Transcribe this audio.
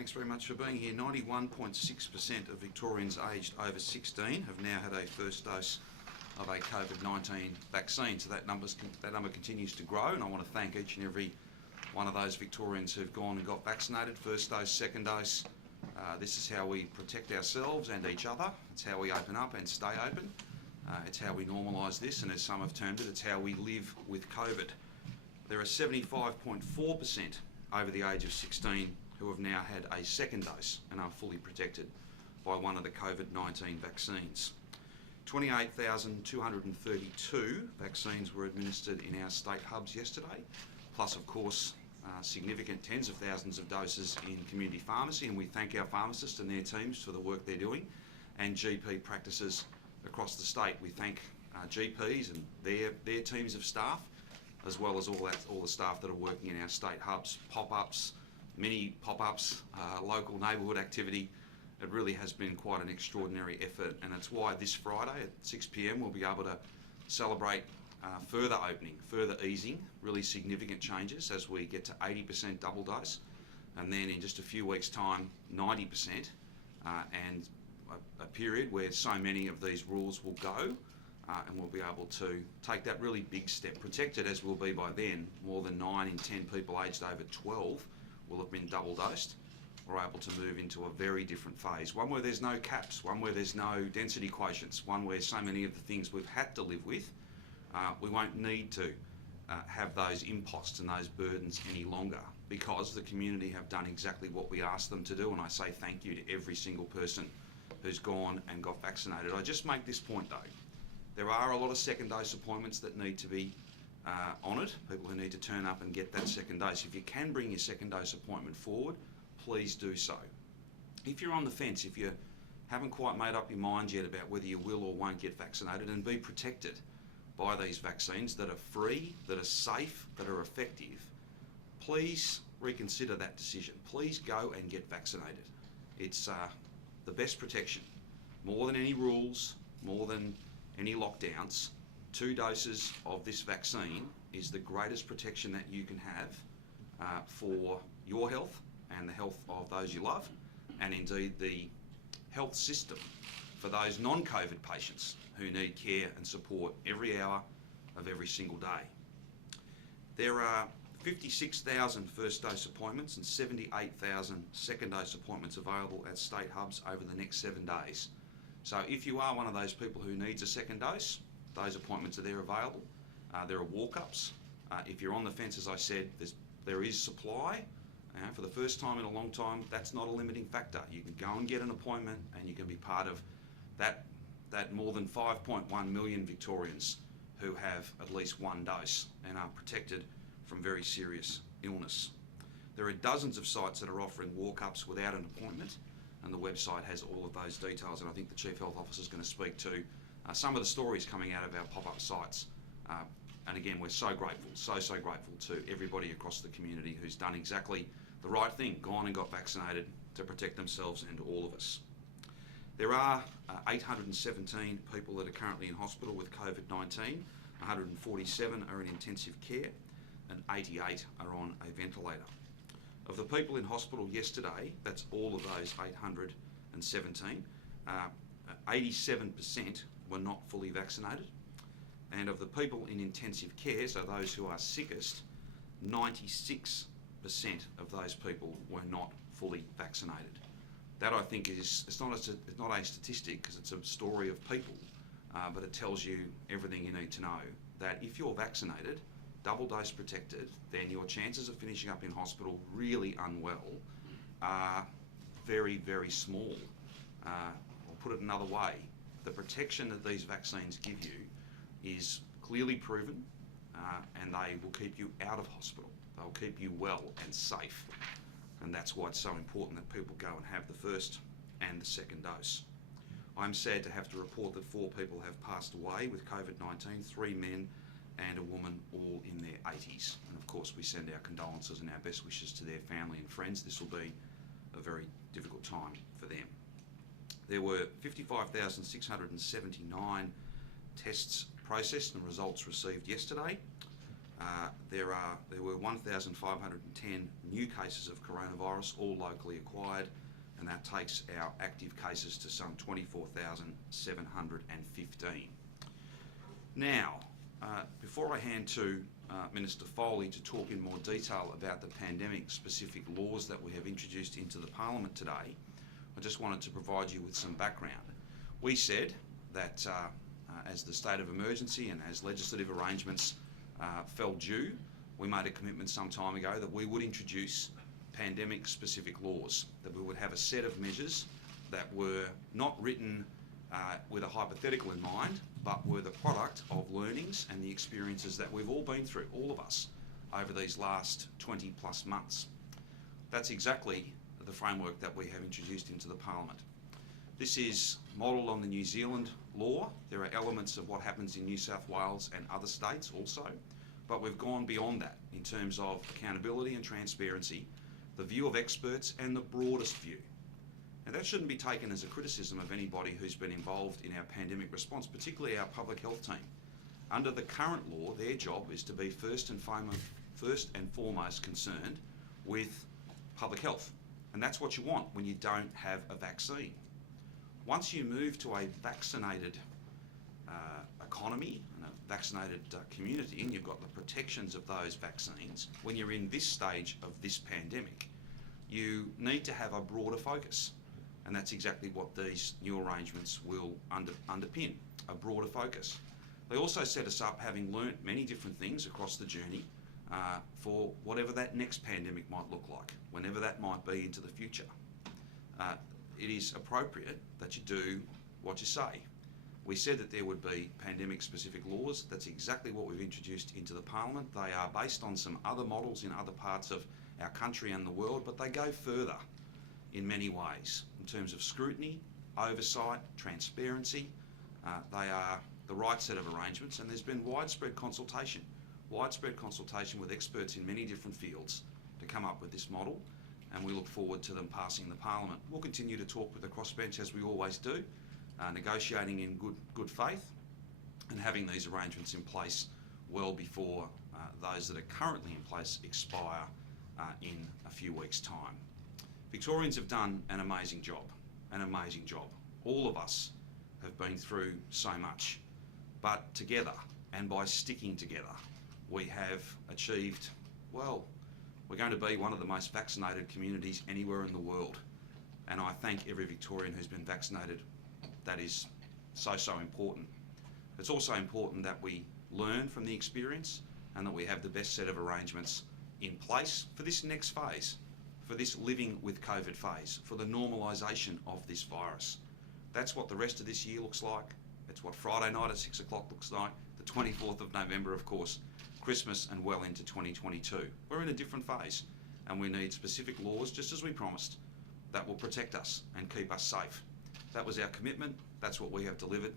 Thanks very much for being here. 91.6% of Victorians aged over 16 have now had a first dose of a COVID-19 vaccine. So that number continues to grow, and I want to thank each and every one of those Victorians who've gone and got vaccinated, first dose, second dose. This is how we protect ourselves and each other. It's how we open up and stay open. It's how we normalise this, and as some have termed it, it's how we live with COVID. There are 75.4% over the age of 16 who have now had a second dose and are fully protected by one of the COVID-19 vaccines. 28,232 vaccines were administered in our state hubs yesterday, plus of course significant tens of thousands of doses in community pharmacy, and we thank our pharmacists and their teams for the work they're doing, and GP practices across the state. We thank GPs and their teams of staff, as well as all the staff that are working in our state hubs, pop-ups, mini pop-ups, local neighbourhood activity. It really has been quite an extraordinary effort, and it's why this Friday at 6 p.m. we'll be able to celebrate further opening, further easing, really significant changes as we get to 80% double dose, and then in just a few weeks' time 90%, and a period where so many of these rules will go, and we'll be able to take that really big step. Protected as we'll be by then, more than 9 in 10 people aged over 12 will have been double dosed. We're able to move into a very different phase, one where there's no caps, one where there's no density quotients, one where so many of the things we've had to live with, we won't need to have those imposts and those burdens any longer, because the community have done exactly what we asked them to do, and I say thank you to every single person who's gone and got vaccinated. I just make this point though, there are a lot of second dose appointments that need to be honoured, people who need to turn up and get that second dose. If you can bring your second dose appointment forward, please do so. If you're on the fence, if you haven't quite made up your mind yet about whether you will or won't get vaccinated and be protected by these vaccines that are free, that are safe, that are effective, please reconsider that decision. Please go and get vaccinated. It's the best protection, more than any rules, more than any lockdowns. 2 doses of this vaccine is the greatest protection that you can have for your health and the health of those you love, and indeed the health system for those non-COVID patients who need care and support every hour of every single day. There are 56,000 first dose appointments and 78,000 second dose appointments available at state hubs over the next 7 days. So if you are one of those people who needs a second dose, those appointments are there available. There are walk-ups. If you're on the fence, as I said, there is supply. For the first time in a long time, that's not a limiting factor. You can go and get an appointment, and you can be part of that more than 5.1 million Victorians who have at least 1 dose and are protected from very serious illness. There are dozens of sites that are offering walk-ups without an appointment, and the website has all of those details, and I think the Chief Health Officer is going to speak to some of the stories coming out of our pop-up sites. And again, we're so grateful, so grateful to everybody across the community who's done exactly the right thing, gone and got vaccinated to protect themselves and all of us. There are 817 people that are currently in hospital with COVID-19, 147 are in intensive care, and 88 are on a ventilator. Of the people in hospital yesterday, that's all of those 817, 87% were not fully vaccinated, and of the people in intensive care, so those who are sickest, 96% of those people were not fully vaccinated. That, I think, it's not a statistic, because it's a story of people, but it tells you everything you need to know, that if you're vaccinated, double dose protected, then your chances of finishing up in hospital really unwell are very, very small. I'll put it another way, the protection that these vaccines give you is clearly proven, and they will keep you out of hospital. They'll keep you well and safe, and that's why it's so important that people go and have the first and the second dose. I'm sad to have to report that 4 people have passed away with COVID-19, 3 men and a woman, all in their 80s. And of course we send our condolences and our best wishes to their family and friends. This will be a very difficult time for them. There were 55,679 tests processed and results received yesterday. there were 1,510 new cases of coronavirus, all locally acquired, and that takes our active cases to some 24,715. Now, before I hand to Minister Foley to talk in more detail about the pandemic-specific laws that we have introduced into the Parliament today, I just wanted to provide you with some background. We said that as the state of emergency and as legislative arrangements fell due, we made a commitment some time ago that we would introduce pandemic-specific laws, that we would have a set of measures that were not written with a hypothetical in mind, but were the product of learnings and the experiences that we've all been through, all of us, over these last 20 plus months. That's exactly the framework that we have introduced into the Parliament. This is modelled on the New Zealand law. There are elements of what happens in New South Wales and other states also, but we've gone beyond that in terms of accountability and transparency, the view of experts and the broadest view. Now that shouldn't be taken as a criticism of anybody who's been involved in our pandemic response, particularly our public health team. Under the current law, their job is to be first and foremost concerned with public health. And that's what you want when you don't have a vaccine. Once you move to a vaccinated economy and a vaccinated community, and you've got the protections of those vaccines, when you're in this stage of this pandemic, you need to have a broader focus. And that's exactly what these new arrangements will underpin, a broader focus. They also set us up, having learnt many different things across the journey, for whatever that next pandemic might look like, whenever that might be into the future. It is appropriate that you do what you say. We said that there would be pandemic-specific laws. That's exactly what we've introduced into the Parliament. They are based on some other models in other parts of our country and the world, but they go further in many ways in terms of scrutiny, oversight, transparency. They are the right set of arrangements, and there's been widespread consultation with experts in many different fields to come up with this model, and we look forward to them passing the Parliament. We'll continue to talk with the crossbench as we always do, negotiating in good faith and having these arrangements in place well before those that are currently in place expire in a few weeks' time. Victorians have done an amazing job. All of us have been through so much, but together and by sticking together, we have achieved, well, we're going to be one of the most vaccinated communities anywhere in the world. And I thank every Victorian who's been vaccinated. That is so important. It's also important that we learn from the experience and that we have the best set of arrangements in place for this next phase, for this living with COVID phase, for the normalisation of this virus. That's what the rest of this year looks like. It's what Friday night at 6 o'clock looks like. The 24th of November, of course, Christmas and well into 2022. We're in a different phase, and we need specific laws, just as we promised, that will protect us and keep us safe. That was our commitment. That's what we have delivered,